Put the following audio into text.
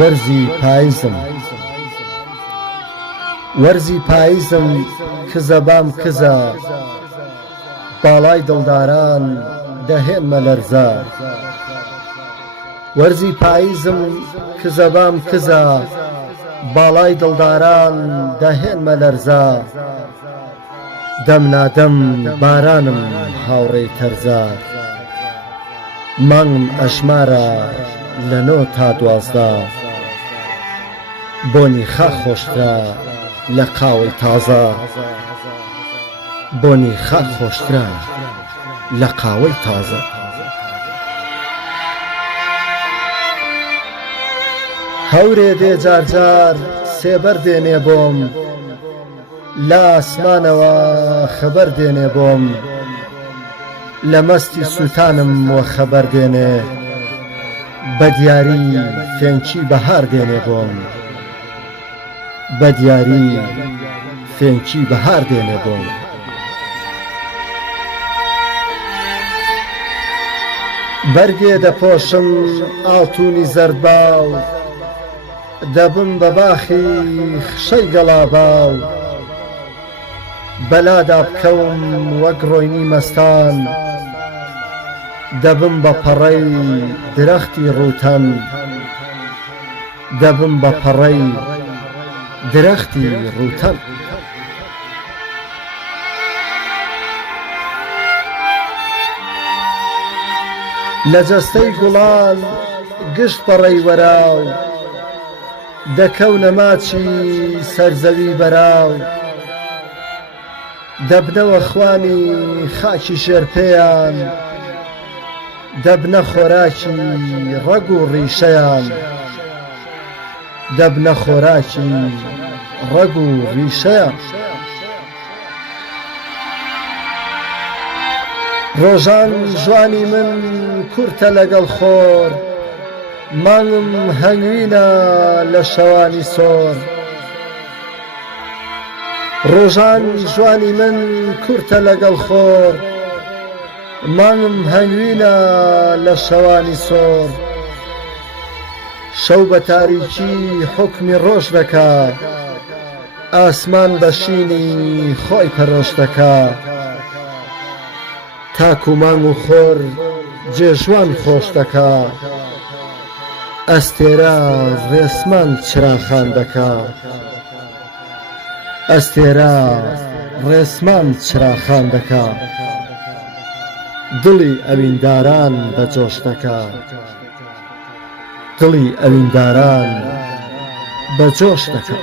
وەرزی پاییزم وەرزی پاییزم کزە بام کزە باڵای دڵداران دەهێنمە لەرزە وەرزی پاییزم کزە بام کزە باڵای دڵداران دەهێنمە لەرزە دەم نادەم بارانم هاوڕێی تەرزە مانگم ئەژمارە لە 9 تا 12 بۆنی خا خۆشترە لە قاوەی تازە بۆنی خا خۆشترە لە قاوەی تازە هەورێ دێ جارجار سێبەر دێنێ بۆم لە ئاسمانەوە خەبەر دێنێ بۆم لە مەستی سوتانم وە خەبەر دێنێ بە دیاری فێنکی بەهار دێنێ بۆم بە دیاری فێنکی بەهار دێنێ بۆم بەرگێ دەپۆشم ئاڵتونی زەردباو دەبم بە باخی خشەی گەڵاباو بەلادا بکەوم وەک ڕۆینی مەستان دەبم بە پەڕەی درەختی ڕووتەن دەبم بە پەڕەی درەختی ڕووتەن لە جەستەی گوڵان گشت پەڕەی وەراو دەکەونە ماچی سەرزەوی بەراو دەبنەوە خوانی خاکی ژێرپێیان دەبنە خۆراکی ڕەگ و ڕیشەیان دەبنە خۆراکی ڕەگ و ڕیشەیان ڕۆژان جوانی من کورتە لەگەڵ خۆر مانگم هەنگوینە لە شەوانی سۆر ڕۆژان جوانی من کورتە لەگەڵ خۆر مانگم هەنگوینە لە شەوانی سۆر شەو بە تاریکی حوکمی ڕۆژ دەکا ئاسمان بە شینی خۆی پەرۆش دەکا تاک و مانگ و خۆر جێژوان خۆش دەکا ئەستێرە ڕێسمان چراخان دەکا ئەستێرە ڕێسمان چراخان دەکا دڵی ئەوینداران بەجۆش دەکا دڵی ئەوینداران بەجۆش دەکا